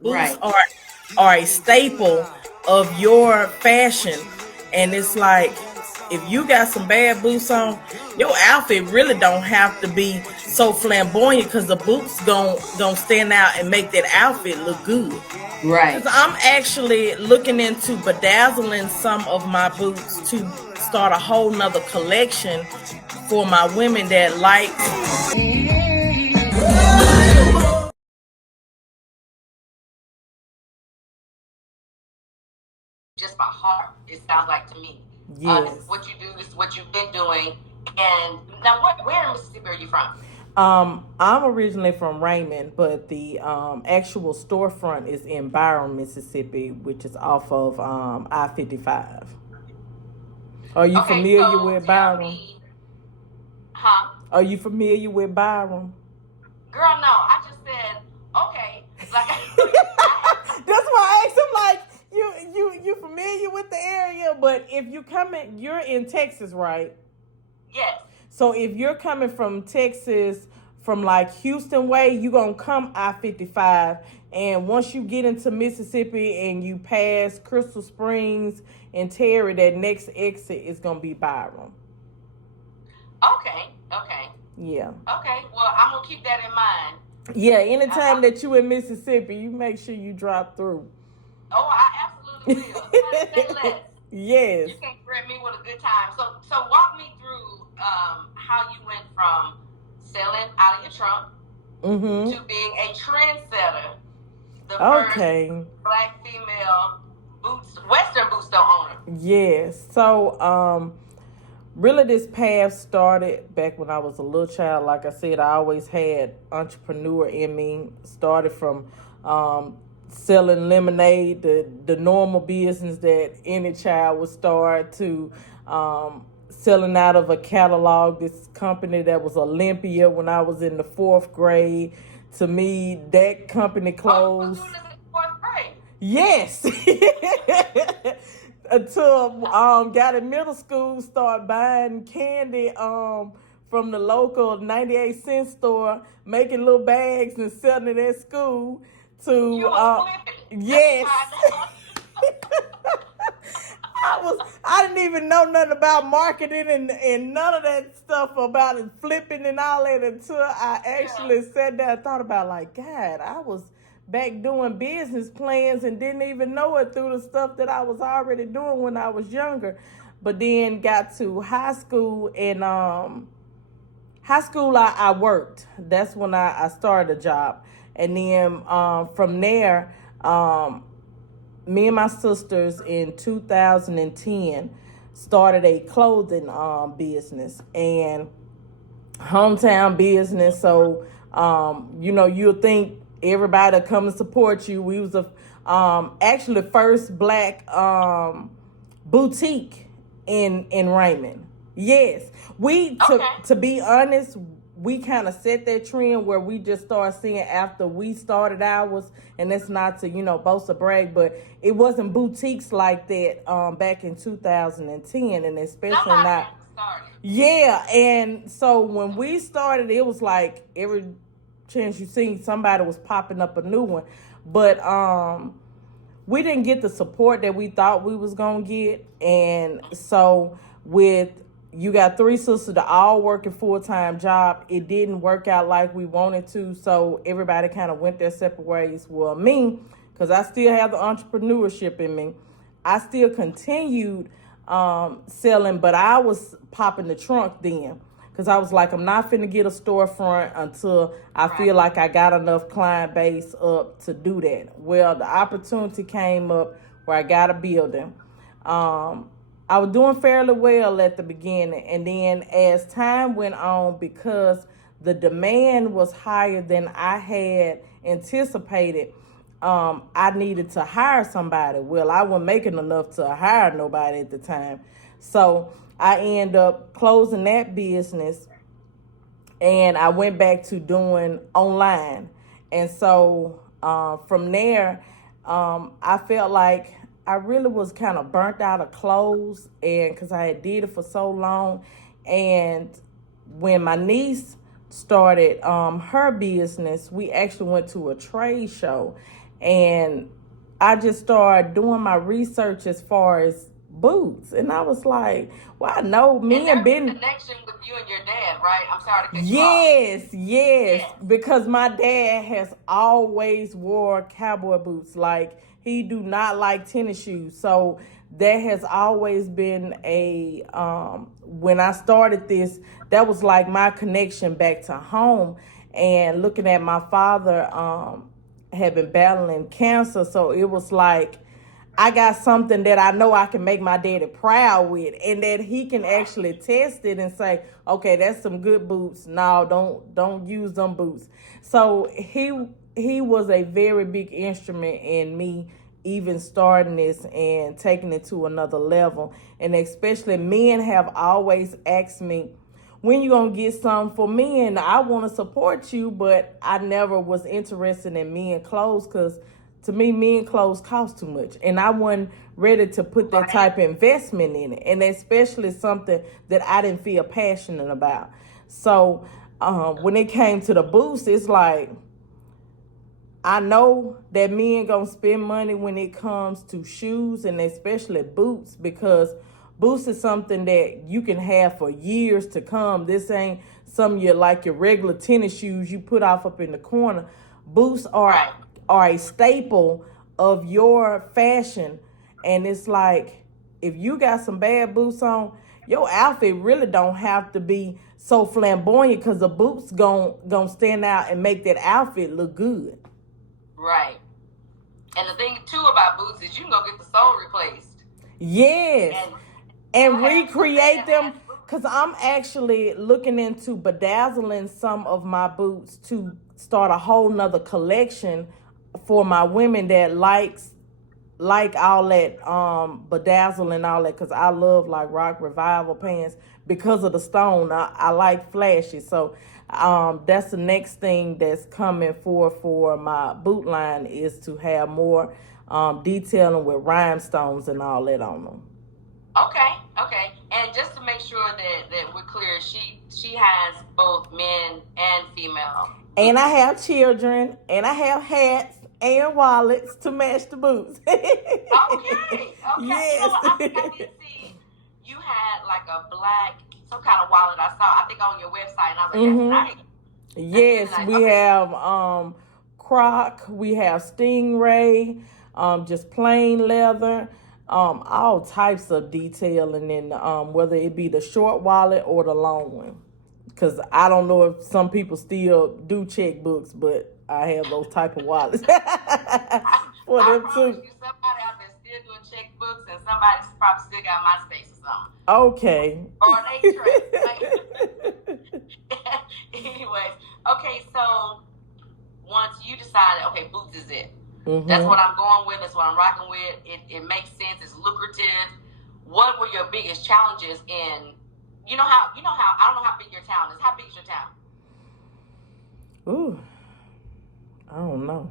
Boots Right. are a staple of your fashion, and it's like if you got some bad boots on, your outfit really don't have to be so flamboyant because the boots gon' stand out and make that outfit look good. Because Right. I'm actually looking into bedazzling some of my boots to start a whole nother collection for my women that likes. Just by heart, it sounds like to me. This is Yes. what you do. This is what you've been doing. And now, where in Mississippi are you from? I'm originally from Raymond, but the actual storefront is in Byron, Mississippi, which is off of I-55. Are you Okay, familiar so with tell Byron? me, huh? Are you familiar with Byron? Girl, no. I just said, okay. Like, I have That's why I asked him like you familiar with the area, but if you coming, you're in Texas, right? yes. So if you're coming from Texas, from like Houston way, you gonna come I-55, and once you get into Mississippi and you pass Crystal Springs and Terry, that next exit is gonna be Byram. Okay. Okay. Yeah. Okay. Well, I'm gonna keep that in mind. Yeah, I, anytime that you in Mississippi, you make sure you drop through. oh, I absolutely will. Say less. Yes. You can threaten me with a good time. So walk me through how you went from selling out of your trunk to being a trendsetter, the first Okay. black female Western boot store owner. Yes. So, really, this path started back when I was a little child. Like I said, I always had entrepreneur in me. Started from selling lemonade, the normal business that any child would start, to selling out of a catalog. This company that was Olympia when I was in the fourth grade. To me, that company Oh, you was closed. doing this in fourth grade? Yes. Until got in middle school, start buying candy from the local 98-cent store, making little bags and selling it at school. You To was flipping. Let me yes. find out. I didn't even know nothing about marketing and none of that stuff about it, flipping and all that, until I Yeah. actually sat there and thought about, like, God, I was back doing business plans and didn't even know it through the stuff that I was already doing when I was younger. But then got to high school, and high school I worked. That's when I started a job. And then from there, me and my sisters in 2010 started a clothing business and hometown business. So you'll think everybody come and support you. We was a actually the first black boutique in Raymond. Yes, we Okay. to be honest, we kind of set that trend where we just started seeing after we started ours, and that's not to boast or brag, but it wasn't boutiques like that back in 2010, and especially Somebody not. has to start it. Yeah, and so when we started, it was like every chance you seen somebody was popping up a new one, but we didn't get the support that we thought we was gonna get, and so with you got three sisters that all working full-time job, it didn't work out like we wanted to, so everybody kind of went their separate ways. Well, me, because I still have the entrepreneurship in me, I still continued selling, but I was popping the trunk then, because I was like, I'm not finna get a storefront until I feel Right. like I got enough client base up to do that. Well, the opportunity came up where I got a building. I was doing fairly well at the beginning, and then as time went on, because the demand was higher than I had anticipated, I needed to hire somebody. Well, I wasn't making enough to hire nobody at the time, so I ended up closing that business, and I went back to doing online. And so from there, I felt like I really was kind of burnt out of clothes, and because I had did it for so long. And when my niece started her business, we actually went to a trade show, And I just started doing my research as far as boots. And I was like, well, I know me and Ben. Connection with you and your dad, right? I'm sorry to cut yes, you off. Yes. Because my dad has always wore cowboy boots. Like, he do not like tennis shoes. So that has always been a, when I started this, that was like my connection back to home. And looking at my father, had been battling cancer. So it was like, I got something that I know I can make my daddy proud with, and that he can actually test it and say, okay, that's some good boots. No, don't use them boots. So he was a very big instrument in me even starting this and taking it to another level. And especially men have always asked me, when you gonna get something for men? I want to support you, but I never was interested in men clothes, because to me, men clothes cost too much, and I wasn't ready to put that type of investment in it, and especially something that I didn't feel passionate about. So when it came to the boots, it's like, I know that men gonna spend money when it comes to shoes, and especially boots, because boots is something that you can have for years to come. This ain't some your regular tennis shoes you put off up in the corner. Boots are a staple of your fashion, and it's like, if you got some bad boots on, your outfit really don't have to be so flamboyant, because the boots gon' stand out and make that outfit look good. Right. And the thing too about boots is you can go get the sole replaced. Yes. And recreate them, because I'm actually looking into bedazzling some of my boots to start a whole nother collection for my women that like all that bedazzle and all that, because I love like rock revival pants because of the stone. I like flashy. So that's the next thing that's coming for my boot line, is to have more detailing with rhinestones and all that on them. Okay. And just to make sure that we're clear, she has both men and female. And I have children, and I have hats and wallets to match the boots. Okay. Yes. You know what? I think I did see you had like a black, some kind of wallet I saw, I think on your website, and I was like, that's nice. Yes, that's we have Croc, we have Stingray, just plain leather, all types of detailing in, whether it be the short wallet or the long one. Because I don't know if some people still do checkbooks, but I have those type of wallets for them too. You, somebody out there still doing checkbooks, and somebody's probably still got MySpace or something. Okay. Or they trust. Anyways, okay, so once you decided, okay, boots is it. That's what I'm going with. That's what I'm rocking with. It makes sense. It's lucrative. What were your biggest challenges in? You know how I don't know how big your town is. How big is your town? Ooh, I don't know.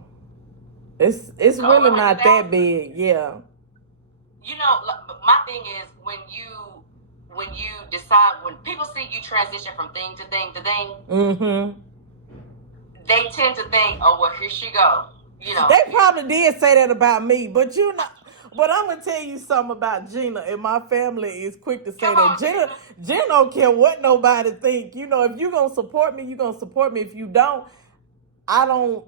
It's really not that big. Yeah. You know, my thing is when you decide, when people see you transition from thing to thing to thing, they tend to think, oh well, here she go. You know, they probably did say that about me, but you know. But I'm gonna tell you something about Gina, and my family is quick to say that Gina don't care what nobody think. You know, if you gonna support me, you gonna support me. If you don't, I don't.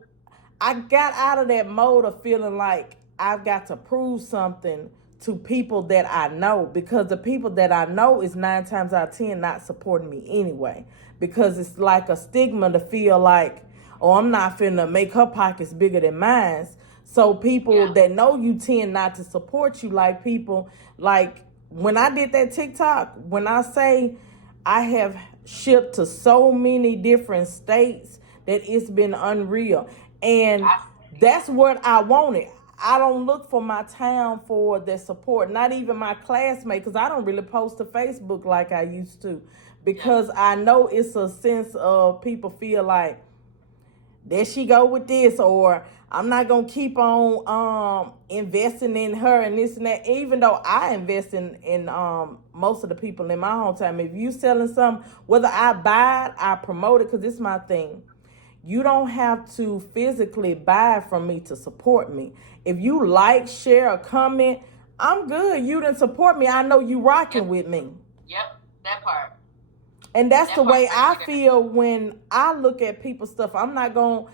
I got out of that mode of feeling like I've got to prove something to people that I know, because the people that I know is 9 times out of 10 not supporting me anyway, because it's like a stigma to feel like, oh, I'm not finna make her pockets bigger than mine. So people that know you tend not to support you. Like people, like when I did that TikTok, when I say I have shipped to so many different states that it's been unreal. And that's what I wanted. I don't look for my town for the support, not even my classmates, because I don't really post to Facebook like I used to, because I know it's a sense of people feel like, there she go with this, or I'm not going to keep on investing in her and this and that, even though I invest in most of the people in my hometown. If you selling something, whether I buy it, I promote it, because it's my thing. you don't have to physically buy from me to support me. If you like, share, or comment, I'm good. You didn't support me. I know you rocking with me. Yep, that part. And that's the way I feel when I look at people's stuff. I'm not going to,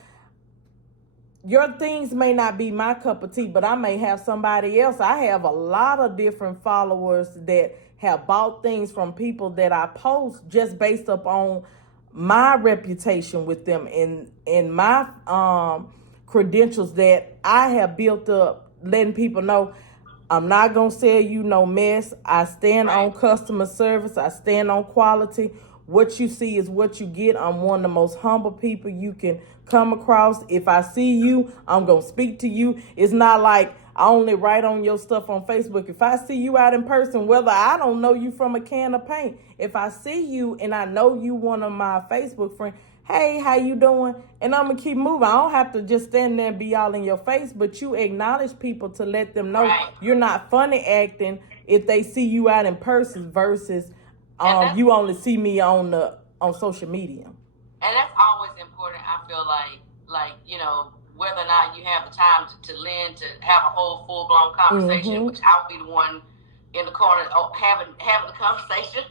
your things may not be my cup of tea, but I may have somebody else. I have a lot of different followers that have bought things from people that I post just based upon my reputation with them and my credentials that I have built up, letting people know I'm not going to sell you no mess. I stand on customer service. I stand on quality. What you see is what you get. I'm one of the most humble people you can come across. If I see you, I'm going to speak to you. It's not like I only write on your stuff on Facebook. If I see you out in person, whether I don't know you from a can of paint, if I see you and I know you one of my Facebook friends, hey, how you doing? And I'm going to keep moving. I don't have to just stand there and be all in your face, but you acknowledge people to let them know you're not funny acting if they see you out in person versus you only see me on social media. And that's always important, I feel like, you know, whether or not you have the time to lend to have a whole full-blown conversation, which I would be the one in the corner having the conversation,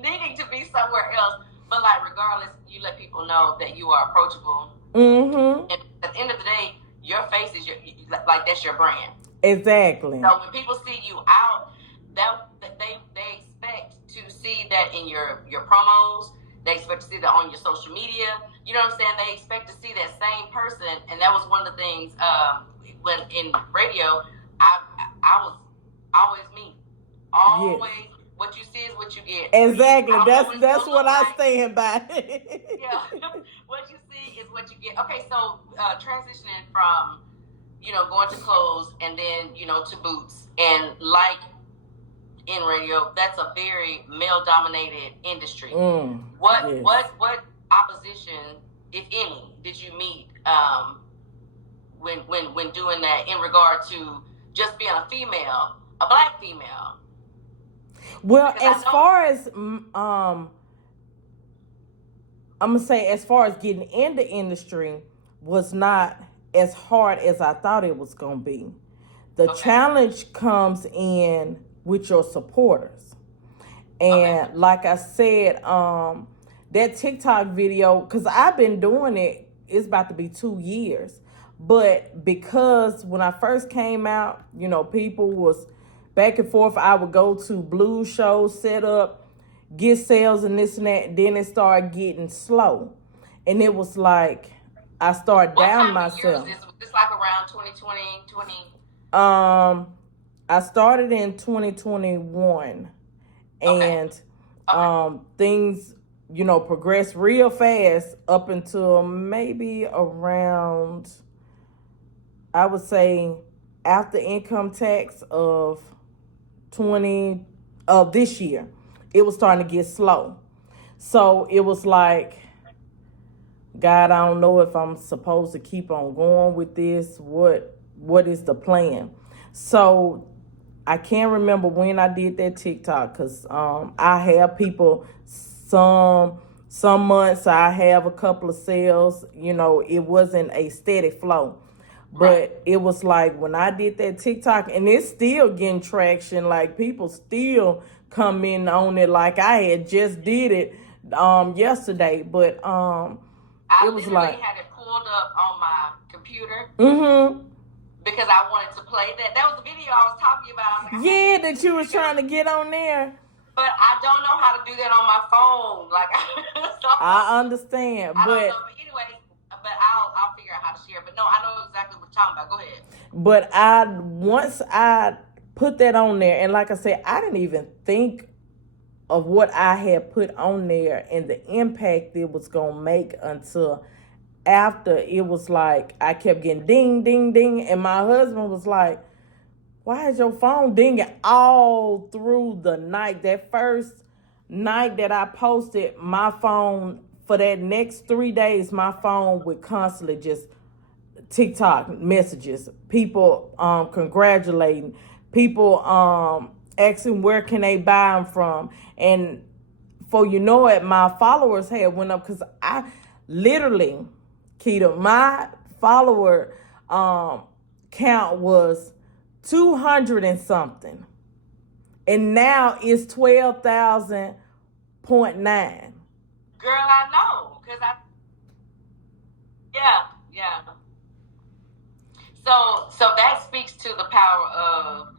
needing to be somewhere else. But like, regardless, you let people know that you are approachable. And at the end of the day, your face is that's your brand. Exactly. So when people see you out, they expect to see that in your promos. They expect to see that on your social media. You know what I'm saying? They expect to see that same person. And that was one of the things when in radio, I was always me. Always. Yes. What you see is what you get. Exactly. That's what I stand by. Yeah. What you see is what you get. Okay, so transitioning from, you know, going to clothes and then, you know, to boots, and like in radio, that's a very male-dominated industry. What opposition, if any, did you meet when doing that in regard to just being a female, a black female? Well, as far as I'm gonna say, as far as getting in the industry was not as hard as I thought it was gonna be. The challenge comes in with your supporters. And like I said, that TikTok video, because I've been doing it, it's about to be 2 years. But because when I first came out, you know, people was back and forth. I would go to blues shows, set up, get sales and this and that. Then it started getting slow. And it was like, I started down myself. Was this like around 2020? I started in 2021, and things, you know, progressed real fast up until maybe around, I would say, after income tax of this year. It was starting to get slow. So it was like, God, I don't know if I'm supposed to keep on going with this. What is the plan? So I can't remember when I did that TikTok, because I have people, some months I have a couple of sales. You know, it wasn't a steady flow. But it was like when I did that TikTok, and it's still getting traction, like people still come in on it like I had just did it yesterday. But it was like, I had it pulled up on my computer. Because I wanted to play that. That was the video I was talking about. Like, that you was trying to get on there. But I don't know how to do that on my phone. Like, so I understand. I don't know. But anyway, but I'll figure out how to share. But no, I know exactly what you're talking about. Go ahead. But once I put that on there, and like I said, I didn't even think of what I had put on there and the impact it was gonna make until after. It was like I kept getting ding, ding, ding, and my husband was like, why is your phone dinging all through the night? That first night that I posted, my phone, for that next 3 days, my phone would constantly just TikTok messages, people congratulating, people asking where can they buy them from. And for you know it, my followers had went up, because literally, Keita, my follower count was 200 and something, and now it's 12,000.9. Girl, I know, cause yeah. So that speaks to the power of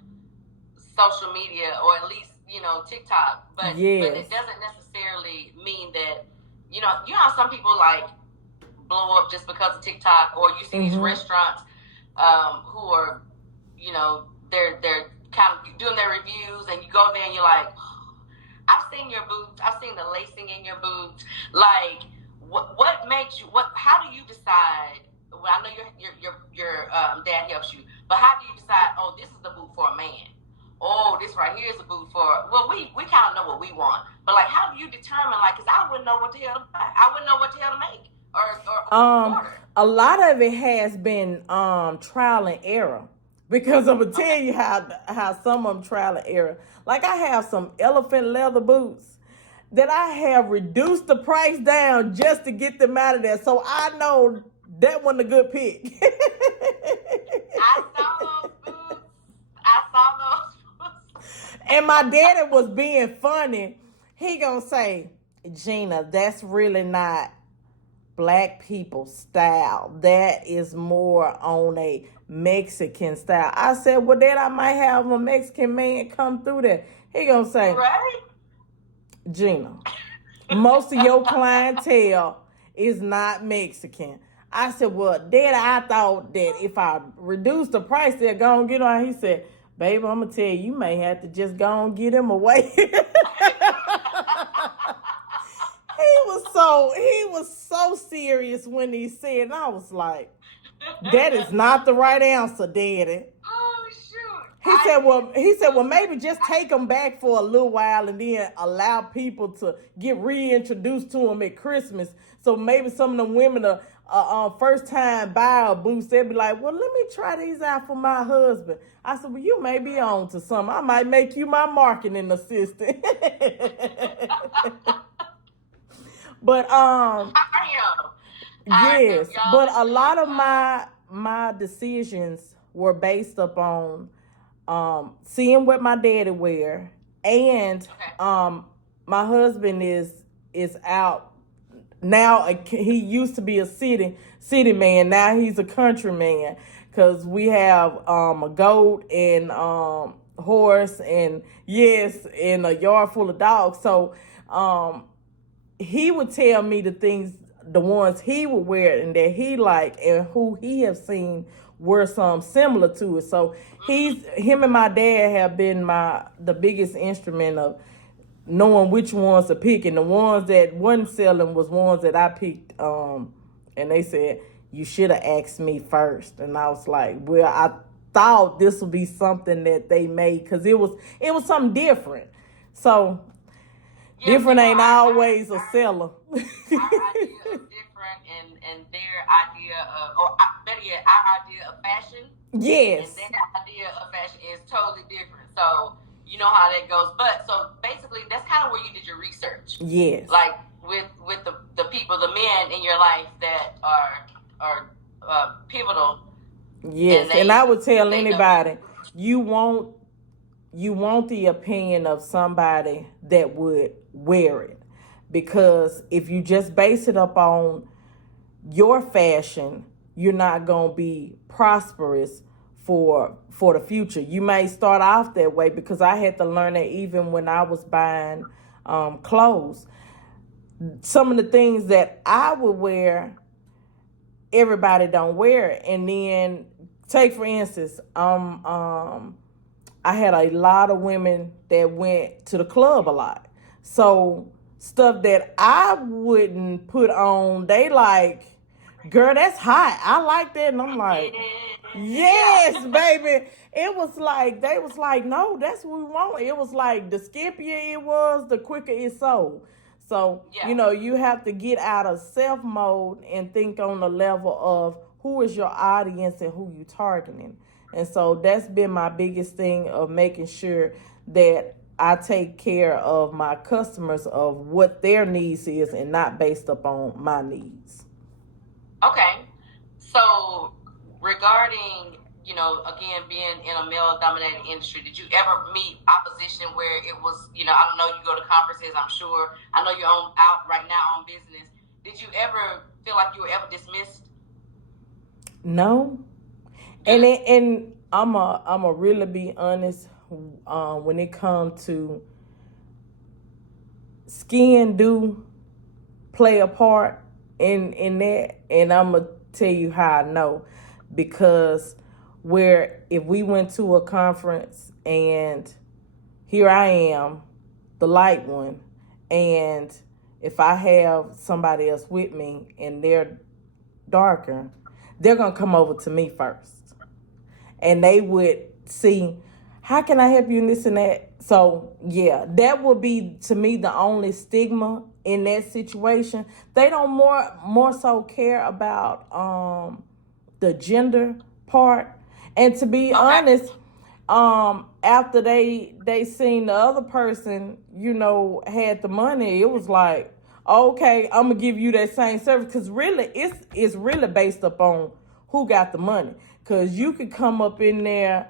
social media, or at least TikTok. But it doesn't necessarily mean that how some people like blow up just because of TikTok, or you see these restaurants who are they're kind of doing their reviews, and you go there and you're like, I've seen your boobs, I've seen the lacing in your boobs. Like, what makes you? How do you decide? Well, I know your dad helps you, but how do you decide? Oh, this is the boob for a man. Oh, this right here is a boob for. Well, we kind of know what we want, but like, how do you determine? Like, because I wouldn't know what the hell to buy. I wouldn't know what the hell to make or order. A lot of it has been trial and error. Because I'm gonna tell you how some of them trial and error. Like, I have some elephant leather boots that I have reduced the price down just to get them out of there. So I know that wasn't a good pick. I saw those boots. And my daddy was being funny. He gonna say, Gina, that's really not Black people style. That is more on a Mexican style. I said, well, then I might have a Mexican man come through there. He gonna say, right? Gina, most of your clientele is not Mexican. I said, well, Dad, I thought that if I reduce the price, they're gonna get on. He said, baby, I'm gonna tell you, you may have to just go and get him away. He was so serious when he said, and I was like, that is not the right answer, Daddy. Oh shoot. He said, well, maybe just take them back for a little while and then allow people to get reintroduced to them at Christmas. So maybe some of them women are first time buyer boots. They'll be like, well, let me try these out for my husband. I said, well, you may be on to something. I might make you my marketing assistant. But yes, but a lot of my decisions were based upon seeing what my daddy wear, and my husband is out now. He used to be a city man. Now he's a country man, because we have a goat and horse and and a yard full of dogs. So he would tell me the ones he would wear and that he liked, and who he have seen were some similar to it. So him and my dad have been the biggest instrument of knowing which ones to pick, and the ones that wasn't selling was ones that I picked. And they said, you should have asked me first. And I was like, well, I thought this would be something that they made, because it was something different. So different ain't always a seller. Our idea is different, and their idea of, or better yet, our idea of fashion. Yes. And their idea of fashion is totally different. So you know how that goes. But so basically, that's kind of where you did your research. Yes. Like with the people, the men in your life that are pivotal. Yes, and I would tell anybody, you want the opinion of somebody that would wear it, because if you just base it up on your fashion, you're not going to be prosperous for the future. You may start off that way, because I had to learn that even when I was buying clothes. Some of the things that I would wear, everybody don't wear it. And then take, for instance, I had a lot of women that went to the club a lot. So stuff that I wouldn't put on, they like, girl, that's hot. I like that. And I'm like, yes, baby. It was like, they was like, no, that's what we want. It was like, the skimpier it was, the quicker it sold. So, you have to get out of self mode and think on the level of who is your audience and who you targeting. And so that's been my biggest thing, of making sure that I take care of my customers, of what their needs is, and not based upon my needs. Okay. So regarding, again, being in a male-dominated industry, did you ever meet opposition where it was, I don't know, you go to conferences, I'm sure. I know you're out right now on business. Did you ever feel like you were ever dismissed? No. Good. And I'm a really be honest when it comes to skin do play a part in that, and I'm gonna tell you how I know, because where if we went to a conference and here I am, the light one, and if I have somebody else with me and they're darker, they're gonna come over to me first, and they would see, how can I help you in this and that. So yeah, that would be to me the only stigma in that situation. They don't more so care about the gender part. And to be honest, after they seen the other person, had the money, it was like, okay, I'm gonna give you that same service, because really it's really based upon who got the money. Because you could come up in there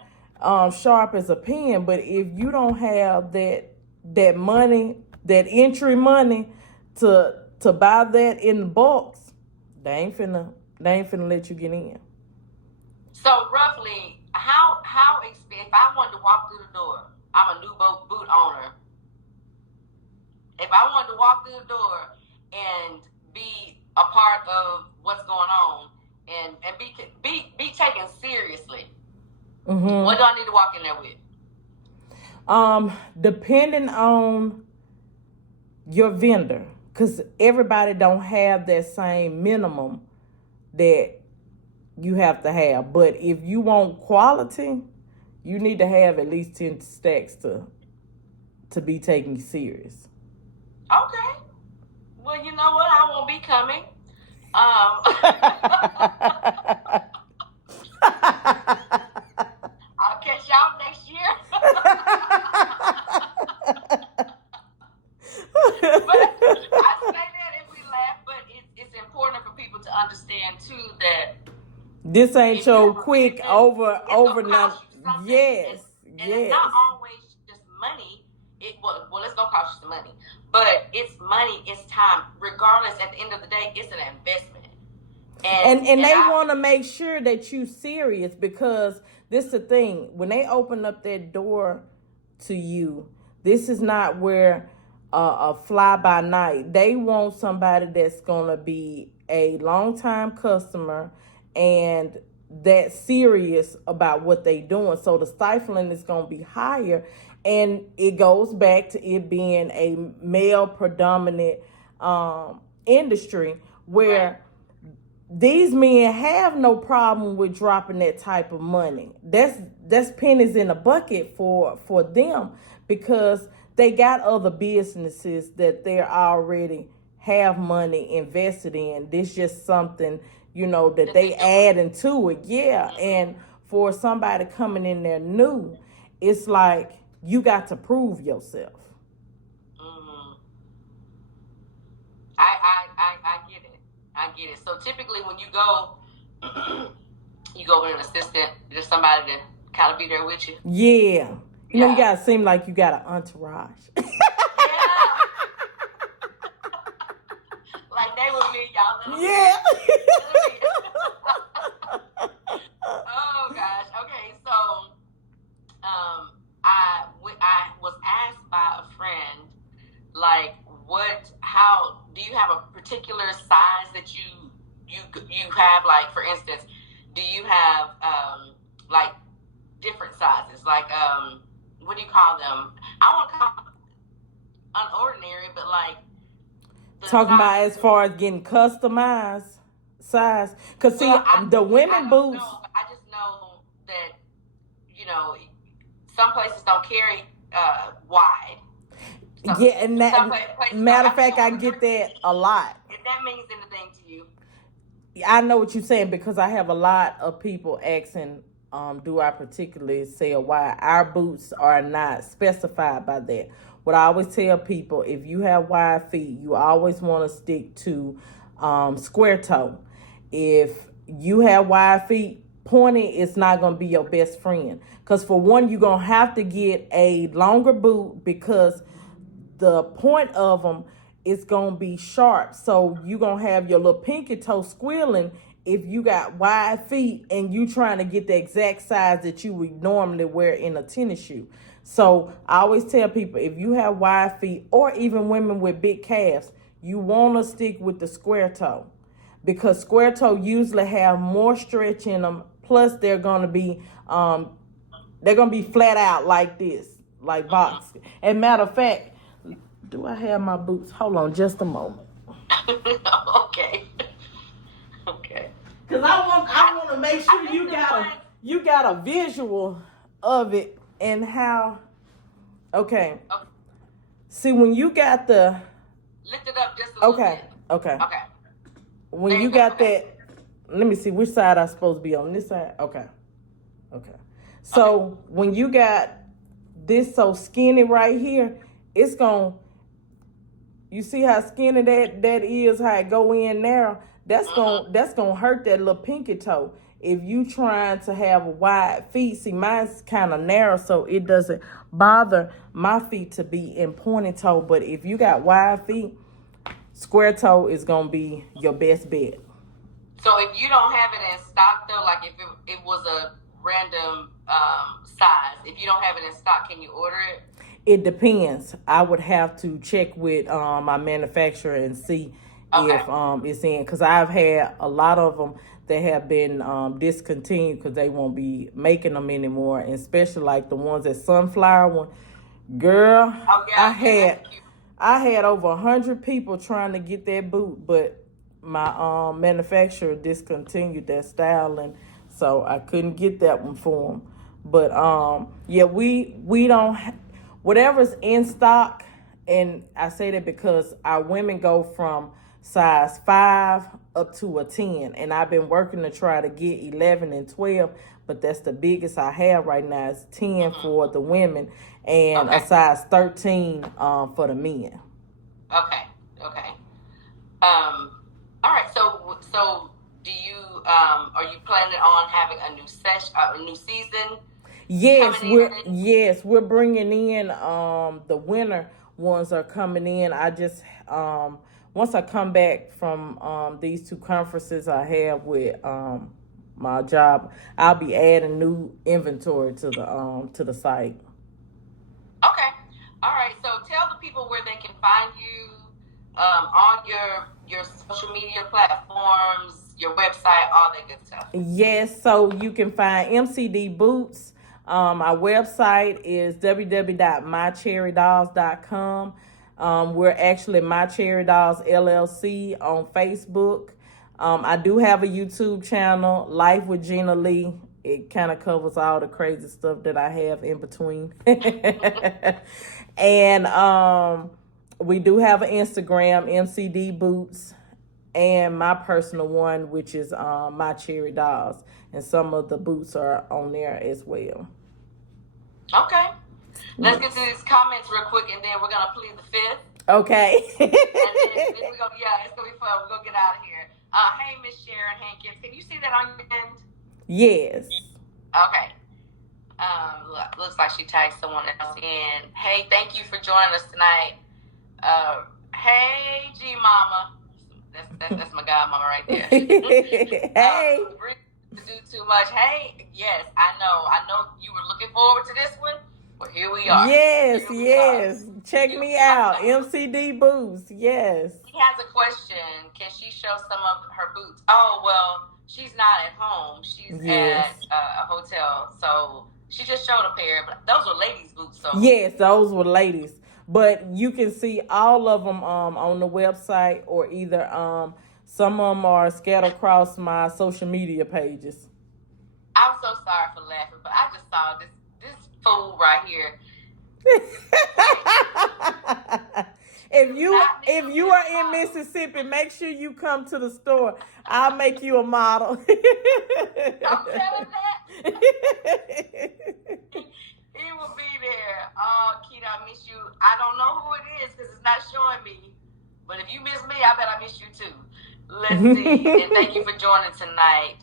sharp as a pen, but if you don't have that money, that entry money to buy that in the box, they ain't finna let you get in. So roughly, how expensive? If I wanted to walk through the door, I'm a new boot owner. If I wanted to walk through the door and be a part of what's going on and be taken seriously, what do I need to walk in there with? Depending on your vendor, because everybody don't have that same minimum that you have to have. But if you want quality, you need to have at least 10 stacks to be taken serious. Okay. Well, you know what? I won't be coming. I'll catch y'all next year. But I say that if we laugh, but it's important for people to understand too that this ain't your quick overnight. Yes, and it's not always just money. Well, it's gonna cost you some money, but it's money, it's time. Regardless, at the end of the day, it's an investment. And they want to make sure that you serious, because this is the thing. When they open up that door to you, this is not where a fly by night. They want somebody that's gonna be a long time customer and that serious about what they doing. So the stifling is gonna be higher, and it goes back to it being a male predominant industry where these men have no problem with dropping that type of money. That's pennies in a bucket for them, because they got other businesses that they already have money invested in. This just something, that they add into it. Yeah. And for somebody coming in there new, it's like you got to prove yourself. I get it. So typically when you go with an assistant, there's somebody to kind of be there with you. Yeah. You gotta seem like you got an entourage. Yeah. Like they would be y'all. Yeah. Oh gosh. Okay. So, I was asked by a friend, like, how do you have a particular size that you have? Like, for instance, do you have like different sizes? Like, what do you call them? I won't call them unordinary, but like talking about as far as getting customized size. Cause see, the women boots. I just know that some places don't carry wide. Yeah, and matter of fact, I get that a lot. If that means anything to you. I know what you're saying, because I have a lot of people asking, do I particularly sell wide? Our boots are not specified by that. What I always tell people, if you have wide feet, you always want to stick to square toe. if you have wide feet, pointy is not going to be your best friend. Because for one, you're going to have to get a longer boot because the point of them is going to be sharp. So you're going to have your little pinky toe squealing if you got wide feet and you trying to get the exact size that you would normally wear in a tennis shoe. So I always tell people, if you have wide feet or even women with big calves, you want to stick with the square toe because square toe usually have more stretch in them. Plus they're going to be flat out like this, like box. And matter of fact, do I have my boots? Hold on just a moment. Okay. Cause I want to make sure you got a visual of it and how. Okay. See, when you got the. Lift it up just a little bit. Okay. When you got that, let me see which side I'm supposed to be on. This side. Okay. So when you got this so skinny right here, it's gonna. You see how skinny that is, how it go in narrow. That's gonna hurt that little pinky toe. If you trying to have wide feet, see mine's kind of narrow, so it doesn't bother my feet to be in pointy toe. But if you got wide feet, square toe is gonna be your best bet. So if you don't have it in stock though, like if it was a random size, if you don't have it in stock, can you order it? It depends. I would have to check with my manufacturer and see if it's in. Because I've had a lot of them that have been discontinued because they won't be making them anymore. And especially like the ones that Sunflower one. Girl, I had over 100 people trying to get that boot, but my manufacturer discontinued that styling, so I couldn't get that one for them. But yeah, we don't. Whatever's in stock, and I say that because our women go from size 5 up to a 10, and I've been working to try to get 11 and 12, but that's the biggest I have right now is 10 for the women and a size 13 for the men. Okay. All right. So do you are you planning on having a new season? Yes, we're bringing in the winter ones are coming in. I just once I come back from these 2 conferences I have with my job, I'll be adding new inventory to the site. Okay. All right. So tell the people where they can find you on your social media platforms, your website, all that good stuff. Yes, so you can find MCD Boots. Our website is www.mycherrydolls.com. We're actually My Cherry Dolls LLC on Facebook. I do have a YouTube channel, Life with Gina Lee. It kind of covers all the crazy stuff that I have in between. And we do have an Instagram, MCD Boots, and my personal one, which is My Cherry Dolls. And some of the boots are on there as well. Okay. Let's get to these comments real quick, and then we're going to plead the fifth. Okay. And then it's going to be fun. We're going to get out of here. Hey, Miss Sharon Hankins, can you see that on your end? Yes. Okay. Looks like she tagged someone else in. Hey, thank you for joining us tonight. Hey, G Mama. That's my godmama right there. Hey. To do too much. Hey, yes, I know you were looking forward to this one. Well, here we are. Yes. Check me out. MCD Boots. Yes. She has a question. Can she show some of her boots? Oh, well, she's not at home. She's at a hotel. So she just showed a pair. But those were ladies' boots. So. Yes, those were ladies. But you can see all of them on the website, or either some of them are scattered across my social media pages. I'm so sorry for laughing, but I just saw this fool right here. If you are in Mississippi, make sure you come to the store. I'll make you a model. Don't tell him that. He will be there. Oh, Keita, I miss you. I don't know who it is because it's not showing me. But if you miss me, I bet I miss you too. Let's see. And thank you for joining tonight.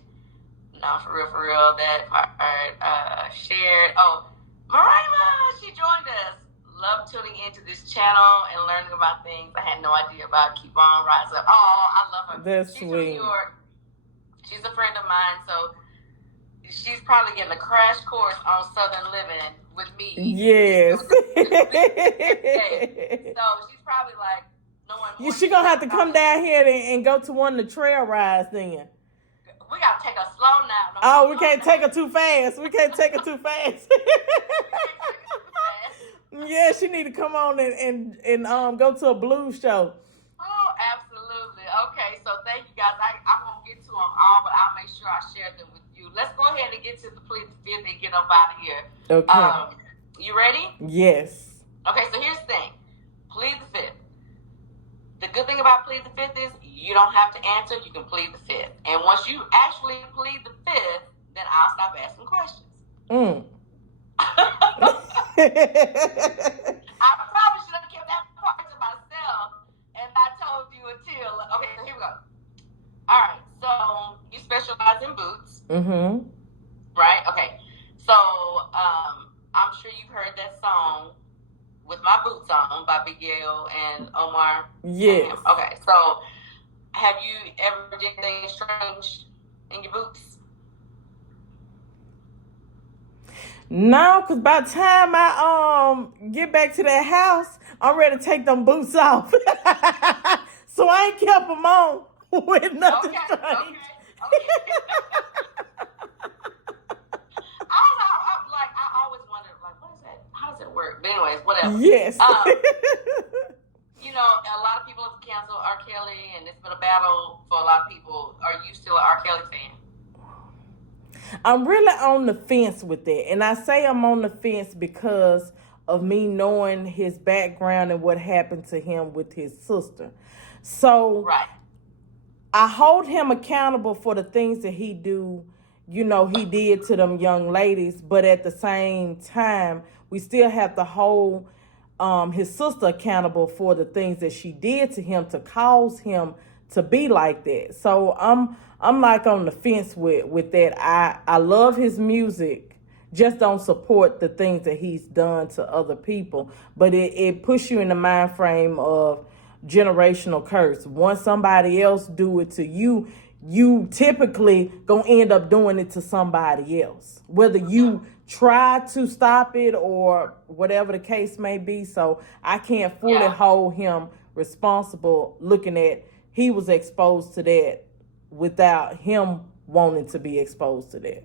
No, for real, that part shared. Oh, Marima, she joined us. Love tuning into this channel and learning about things I had no idea about. Keep on, rise up. Oh, I love her. That's She's sweet. from New York. She's a friend of mine, so she's probably getting a crash course on Southern living with me. Yes. So she's probably like, no one. She gonna have to come down here and go to one of the trail rides then. We gotta take her slow now. No, oh, we can't take her too fast. We can't take her too fast. Yeah, she need to come on and go to a blues show. Oh, absolutely. Okay, so thank you guys. I won't get to them all, but I'll make sure I share them with you. Let's go ahead and get to the Plead the Fifth and get up out of here. Okay. You ready? Yes. Okay, so here's the thing. Plead the Fifth. The good thing about Plead the Fifth is you don't have to answer. You can plead the fifth. And once you actually plead the fifth, then I'll stop asking questions. I probably should have kept that part to myself and not told you until. Okay, so here we go. All right, so you specialize in boots. Mm-hmm. Right? Okay. So I'm sure you've heard that song, With My Boots On, by Big Yayo and Omar. Yes. Okay, so have you ever did anything strange in your boots? No, because by the time I get back to that house, I'm ready to take them boots off. So I ain't kept them on with nothing strange. Okay. I always wondered, like, what is that? How does it work? But anyways, whatever. Yes. You know, a lot of people have canceled R. Kelly, and it's been a battle for a lot of people. Are you still an R. Kelly fan? I'm really on the fence with that. And I say I'm on the fence because of me knowing his background and what happened to him with his sister. So right. I hold him accountable for the things that he did to them young ladies. But at the same time, we still have to hold his sister accountable for the things that she did to him to cause him to be like that. So I'm like on the fence with that. I love his music, just don't support the things that he's done to other people. But it puts you in the mind frame of generational curse. Once somebody else do it to you, you typically gonna end up doing it to somebody else, whether you try to stop it or whatever the case may be. So I can't fully hold him responsible looking at he was exposed to that without him wanting to be exposed to that.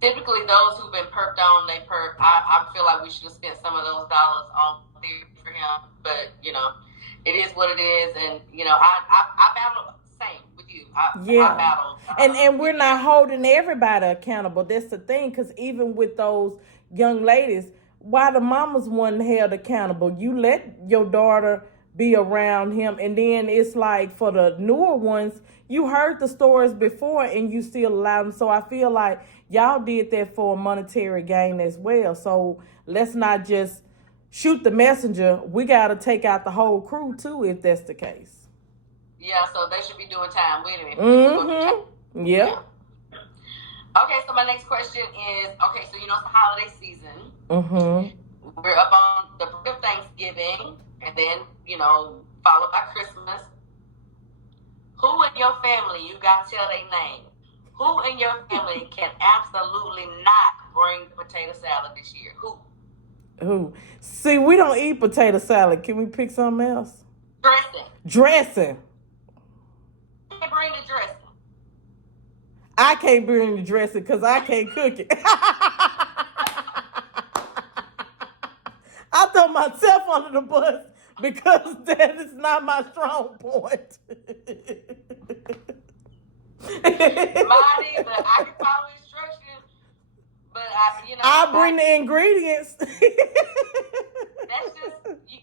Typically, those who've been perked on, they perk. I feel like we should have spent some of those dollars on therapy for him. But, it is what it is. And, I battle same with you. I battle. And we're not holding everybody accountable. That's the thing. Because even with those young ladies, why the mamas weren't held accountable? You let your daughter be around him. And then it's like for the newer ones, you heard the stories before and you still allow them. So I feel like y'all did that for a monetary gain as well. So let's not just shoot the messenger. We got to take out the whole crew too, if that's the case. Yeah, so they should be doing time with him. Mm-hmm. Yeah. Okay, so my next question is, so it's the holiday season. Mm-hmm. We're up on the break of Thanksgiving, and then, followed by Christmas. Who in your family, you got to tell their name, who in your family can absolutely not bring potato salad this year? Who? See, we don't eat potato salad. Can we pick something else? Dressing. You can't bring the dressing. I can't bring the dressing because I can't cook it. I throw myself under the bus because that is not my strong point. Mine either. I can follow instructions, but I'll bring the ingredients. That's just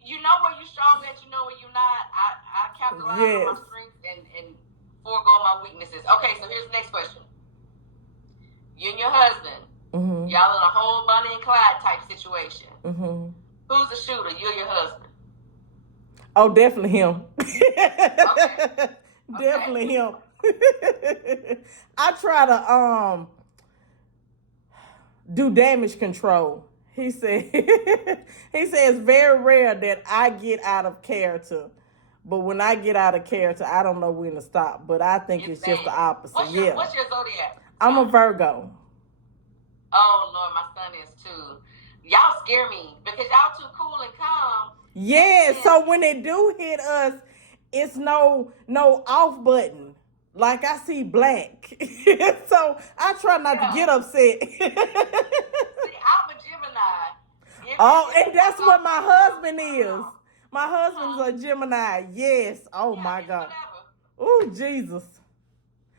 you know where you're strong at, you know where you're not. I capitalize on my strengths and forego my weaknesses. Okay, so here's the next question. You and your husband, y'all in a whole Bonnie and Clyde type situation. Mm-hmm. Who's the shooter, you or your husband? Oh, definitely him. Okay. Definitely him. I try to do damage control. He said it's very rare that I get out of character. But when I get out of character, I don't know when to stop. But I think it's just the opposite. What's your zodiac? I'm a Virgo. Oh Lord, my son is too. Y'all scare me because y'all too cool and calm. Yeah, so when they do hit us, it's no off button. Like I see black. So I try not to get upset. See, I'm a Gemini. And that's what my husband is. My husband's a Gemini. Yes. Oh my God. Oh Jesus.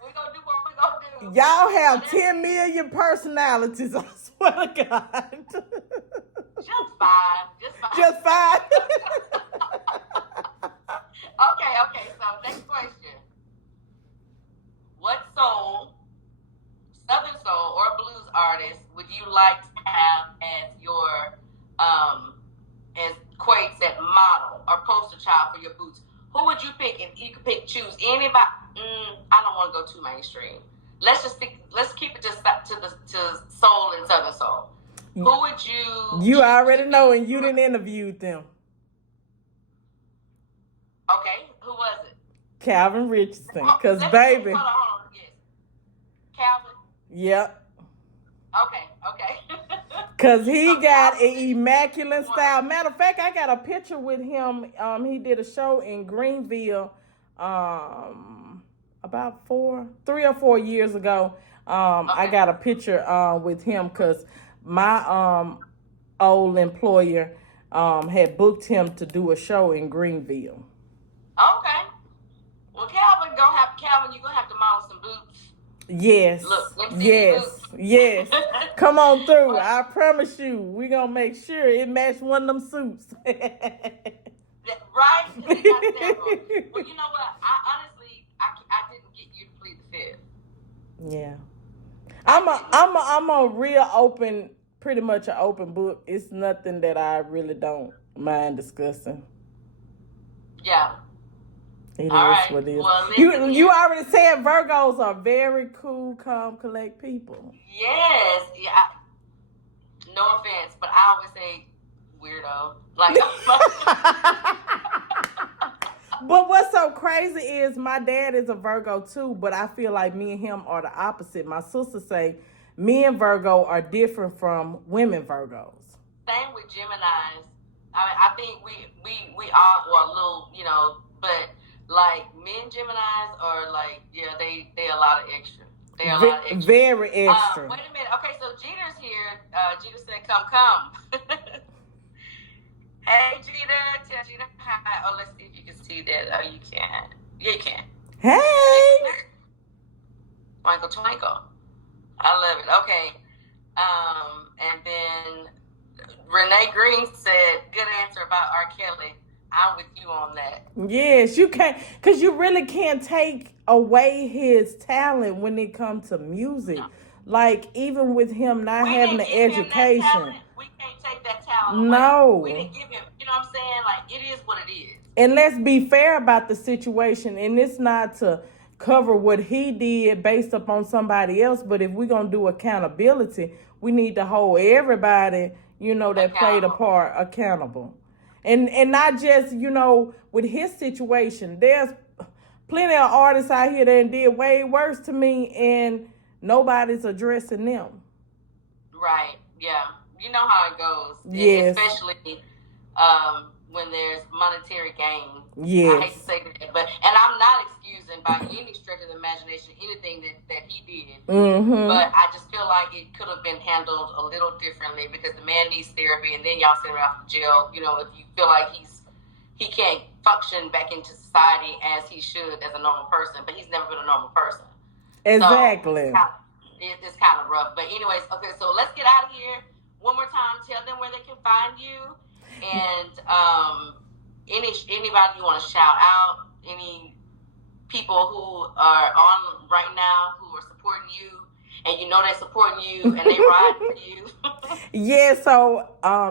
We gonna do what we gonna do. Y'all have 10 million personalities. I swear to God. Just five. Just five. Okay. So next question. What soul, Southern soul or blues artist would you like to have as your as Quade said, model or poster child for your boots? Who would you pick if you could choose anybody? I don't want to go too mainstream. Let's keep it just to soul and Southern soul. Who would you? You already know, and you didn't interview them. Okay, who was it? Calvin Richardson, because baby. Hold on. Yes. Calvin. Yep. Okay. Because he got an immaculate style. Matter of fact, I got a picture with him. He did a show in Greenville about 3 or 4 years ago. I got a picture with him because my old employer had booked him to do a show in Greenville. Okay. Well, Calvin, you're going to have to model some boots. Yes. Look, yes. Come on through. I promise you, we're going to make sure it matches one of them suits. Right? Well, you know what? I didn't get you to plead the fifth. Yeah. I'm a real open, pretty much an open book. It's nothing that I really don't mind discussing. Yeah. It is what it is. Well, you already said Virgos are very cool, calm, collect people. Yes. Yeah. No offense, but I always say weirdo. Like. But what's so crazy is my dad is a Virgo too, but I feel like me and him are the opposite. My sister say me and Virgo are different from women Virgos. Same with Geminis. I think we are a little, but like men Geminis are like, they a lot of extra. They are a lot of extra. Very extra. Wait a minute. Okay, so Jeter's here. Jeter said, come. Hey, Jeter. Tell Jeter hi. Oh, let's see if you can see that. Oh, you can't. Yeah, you can. Hey. Twinkle. I love it. Okay. And then Renee Green said, good answer about R. Kelly. I'm with you on that. Yes, you can't, because you really can't take away his talent when it comes to music. No. Like, even with him not having the education. We can't take that talent away. No. We didn't give him, you know what I'm saying? Like, it is what it is. And let's be fair about the situation. And it's not to cover what he did based upon somebody else. But if we're going to do accountability, we need to hold everybody, that played a part accountable. And not just, with his situation. There's plenty of artists out here that did way worse to me, and nobody's addressing them. Right, yeah. You know how it goes. Yes. Especially when there's monetary gain. Yes. I hate to say that, and I'm not excusing by any stretch of the imagination anything that he did. Mm-hmm. But I just feel like it could have been handled a little differently because the man needs therapy, and then y'all send him out to jail. If you feel like he can't function back into society as he should as a normal person, but he's never been a normal person. Exactly. So it's kind of rough. But anyways, okay, so let's get out of here. One more time, tell them where they can find you, and anybody you want to shout out, any people who are on right now who are supporting you, and they're supporting you, and they ride for you. Yeah, so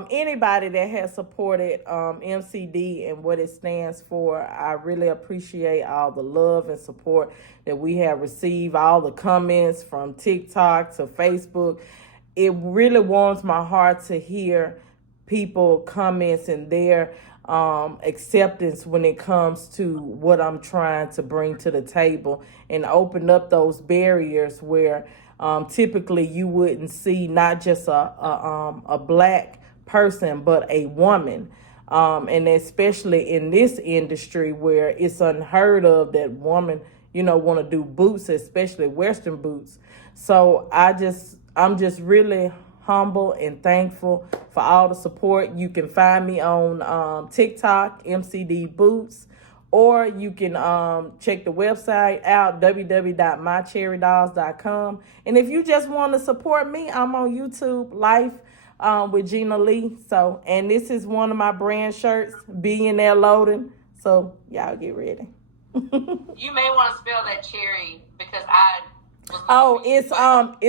anybody that has supported MCD and what it stands for, I really appreciate all the love and support that we have received, all the comments from TikTok to Facebook. It really warms my heart to hear people comments and their acceptance when it comes to what I'm trying to bring to the table and open up those barriers where typically you wouldn't see not just a black person but a woman, and especially in this industry where it's unheard of that woman want to do boots, especially Western boots. So I'm just really humble and thankful for all the support. You can find me on TikTok, MCD Boots, or you can check the website out, www.mycherrydolls.com. And if you just want to support me, I'm on YouTube, Life with Gina Lee. So, and this is one of my brand shirts, Billionaire Loading. So, y'all get ready. You may want to spell that cherry because I was. Oh, it's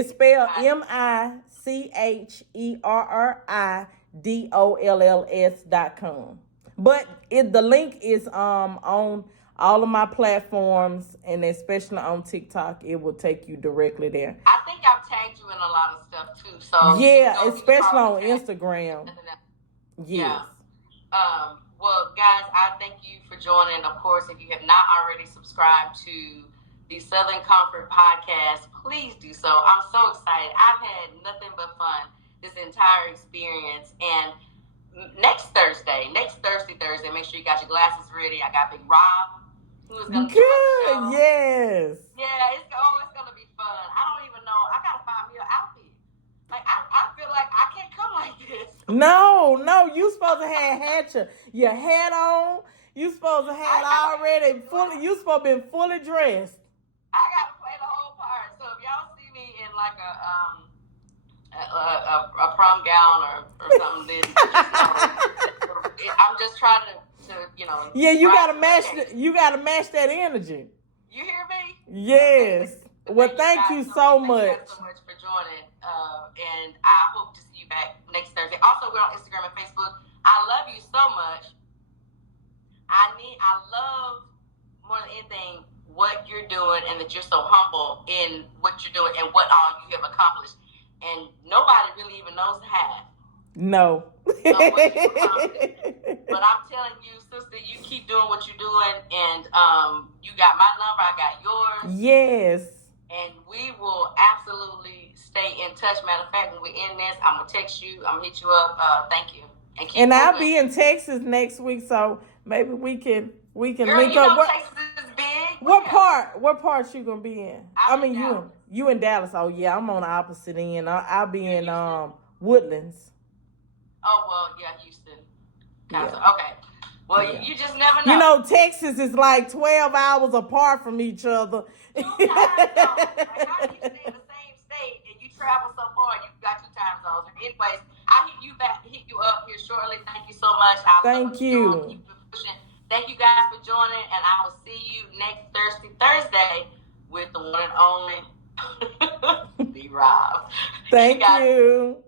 spelled MICHERRIDOLLS.com. But the link is on all of my platforms, and especially on TikTok, it will take you directly there. I think I've tagged you in a lot of stuff too. So yeah, especially on Instagram. Yes. Well, guys, I thank you for joining. Of course, if you have not already subscribed to the Southern Comfort Podcast, please do so. I'm so excited. I've had nothing but fun this entire experience. And next Thursday, make sure you got your glasses ready. I got Big Rob, who is going to Good, yes. Yeah, it's going to be fun. I don't even know. I got to find me an outfit. Like, I feel like I can't come like this. No, you supposed to have your hat on. You supposed to have already fully, you supposed to be fully dressed. I got to play the whole part. So if y'all see me in like a prom gown or something, then I'm just trying to Yeah, you gotta match that energy. You hear me? Yes. Well, thank you so much. Thank you so much for joining. And I hope to see you back next Thursday. Also, we're on Instagram and Facebook. I love you so much. I love more than anything what you're doing and that you're so humble in what you're doing and what all you have accomplished. And nobody really even knows half. No. But I'm telling you, sister, you keep doing what you're doing, and you got my number, I got yours. Yes. And we will absolutely stay in touch. Matter of fact, when we end this, I'm gonna text you, I'm gonna hit you up. Thank you. And I'll be in Texas next week, so maybe we can link up. Texas is big. What part you gonna be in? I mean, you in Dallas. Oh yeah, I'm on the opposite end. I'll be in Woodlands. Oh well, yeah, Houston. Yeah. Okay. Well, yeah. you just never know. You know, Texas is like 12 hours apart from each other. Like, how do you stay in the same state and you travel so far and you've got 2 time zones? Anyways, I'll hit you up here shortly. Thank you so much. Thank you. Keep pushing. Thank you guys for joining, and I will see you next Thursday with the one and only B Rob. Thank you.